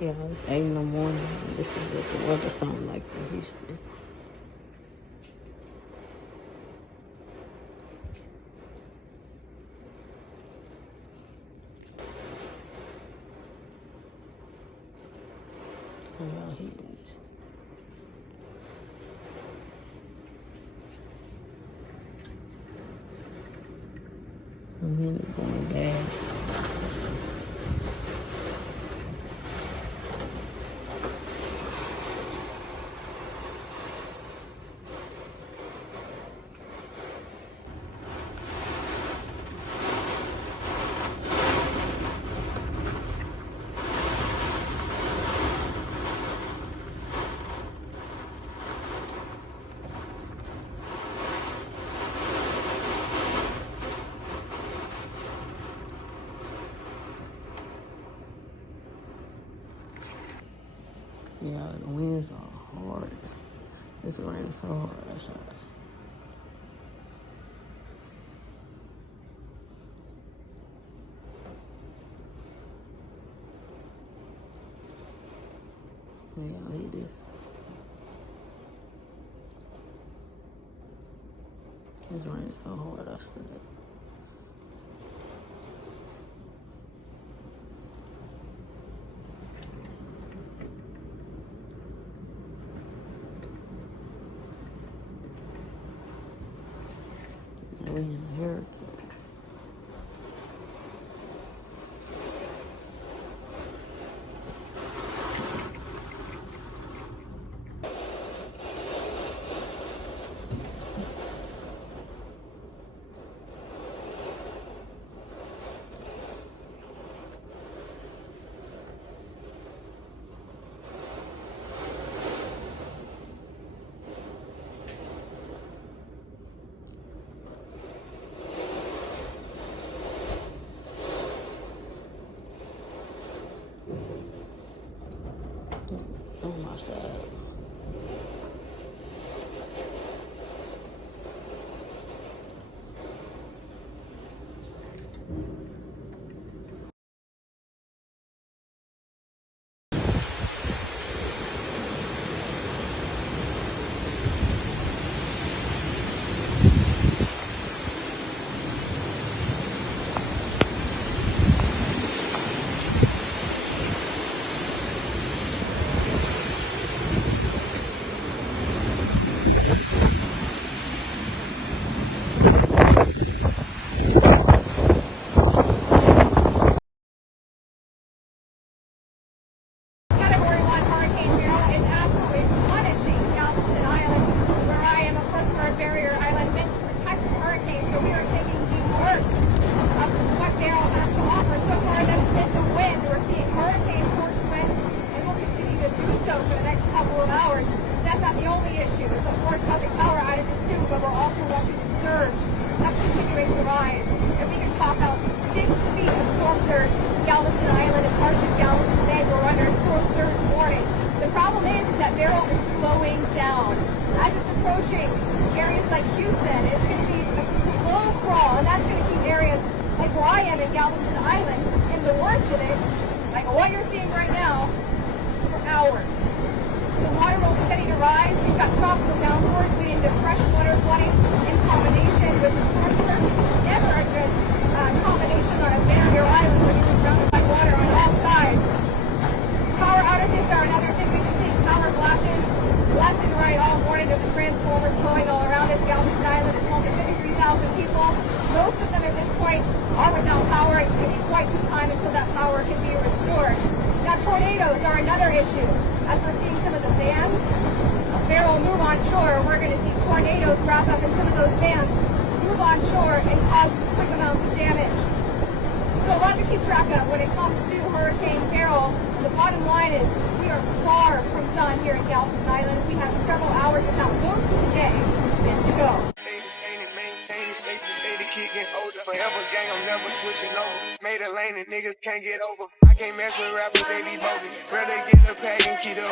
Yeah, it's 8 in the morning. This is what the weather sounds like in Houston. How y'all heating this? I'm heating it going bad. Yeah, the winds are hard. It's raining so hard outside. Yeah, y'all hear this? It's raining so hard outside. Yeah, we in a hurricane. On my side. Category 1 Hurricane Beryl is absolutely punishing Galveston Island, where I am, of course, we're a barrier island meant to protect from hurricanes, so we are taking the worst of what Beryl has to offer. So far, that's been the wind. We're seeing hurricane force winds, and we'll continue to do so for the next couple of hours. That's not the only issue. It's, of course, causing power outages too, but we're also watching the surge. That's continuing to rise. If we can talk out 6 feet of storm surge, Galveston Island and parts of Galveston Bay were under a storm surge warning. The problem is that Beryl is slowing down. As it's approaching areas like Houston, it's going to be a slow crawl, and that's going to keep areas like where I am in Galveston Island, in the worst of it, like what you're seeing right now, for hours. The water will continue to rise. We've got tropical downpours leading to freshwater flooding in combination with the storm surge. Never a good combination on a barrier island when you're surrounded by water on all sides. Power outages are another thing we can see. Power flashes left and right all morning with the transformers blowing all around us. Galveston Island is home to 53,000 people. Most of them at this point are without power. It's going to be quite some time until that power can be restored. Now, tornadoes are another issue. As we're seeing some of the bands of Beryl move on shore, we're going to see tornadoes wrap up in some of those bands, move on shore, and cause quick amounts of damage. So a lot to keep track of when it comes to Hurricane Beryl. The bottom line is we are far from done here in Galveston Island. We have several hours, if not most of the day, yet to go. Maintain it, safe to say the kid get older. Forever gang, I'm never switching over. Made a lane and niggas can't get over. I can't mess with rappers, they be bogus. Rather get a pack and keep the